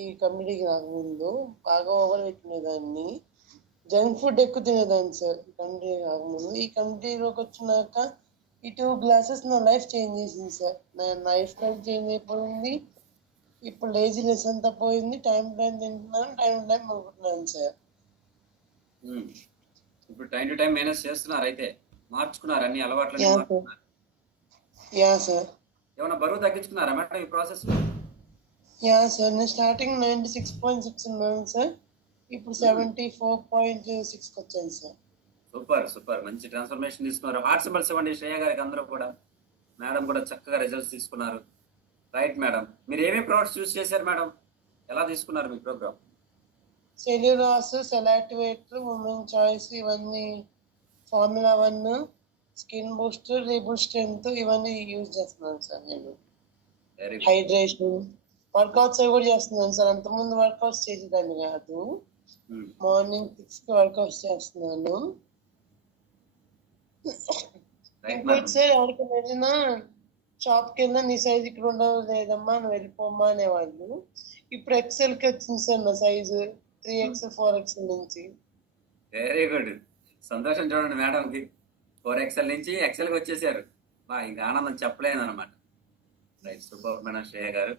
ఈ కమిటీకి రాకముందు బాగా ఓవర్ పెట్టినదాన్ని, జంక్ ఫుడ్ ఎక్కువ తినేదాన్ని సార్ ఈ కమిటీ రాకముందు. ఈ కమిటీలోకి వచ్చినాక ఈ 2 గ్లాసెస్ నా లైఫ్ చేంజ్ చేసింది సార్. నా లైఫ్ స్టైల్ చేంజ్ అయిపోయింది. ఇప్పుడు లేజినెస్ అంతా పోయింది. టైం తింటున్నాను, టైం పడుకుంటున్నాను సార్. ఇప్పుడు టైం టు టైం మేనేజ్ చేస్తున్నారు, అయితే మార్చుకున్నారు అన్ని అలవాట్లని మార్చుకున్నారు. Yeah sir. ఏమైనా బరువు తగ్గించుకున్నారా మేడం ఈ ప్రాసెస్? యా సార్, నేను స్టార్టింగ్ 96.6 ఉన్నాను సార్, ఇప్పుడు 74.6కి వచ్చాను సార్. సూపర్ సూపర్, మంచి ట్రాన్స్ఫర్మేషన్ తీసుకున్నారు. హార్ట్ సింబల్స్ ఇవ్వండి శ్రేయ గారికి. అందరూ కూడా మేడం కూడా చక్కగా రిజల్ట్స్ తీసుకున్నారు. రైట్ మేడం, మీరు ఏమేమి ప్రొడక్ట్స్ యూజ్ చేశారు మేడం? ఎలా తీసుకున్నారు మీ ప్రోగ్రామ్? సెల్యులాస్, సెలాక్టివేటర్, ఉమెన్ చాయిస్, ఇవన్నీ formula 1, skin booster, reboot strength, ఇవన్నీ యూజ్ చేస్తున్నాను సార్. నేను హైడ్రేషన్ వర్కౌట్స్ కూడా చేస్తున్నాను సార్. అంతకుముందు వర్కౌట్స్ చేసేదాన్ని కాదు. మార్నింగ్ 6కి వర్కౌట్స్ చేస్తున్నాను. ఇంకోటి సార్, ఎవరికి వెళ్ళినా షాప్కి వెళ్ళినా నీ సైజ్ ఇక్కడ ఉండదు లేదమ్మా, నువ్వు వెళ్ళిపోమ్మా అనేవాళ్ళు. ఇప్పుడు ఎక్సెల్కి వచ్చింది సార్ నా సైజు, 3XL 4XL నుంచి. వెరీ గుడ్, సంతోషం చూడండి మేడంకి. 4XL నుంచి XLకి వచ్చేసారు. ఇంకా ఆనందం చెప్పలేను అనమాట. రైట్, సూపర్ మేడం శ్రేయ గారు.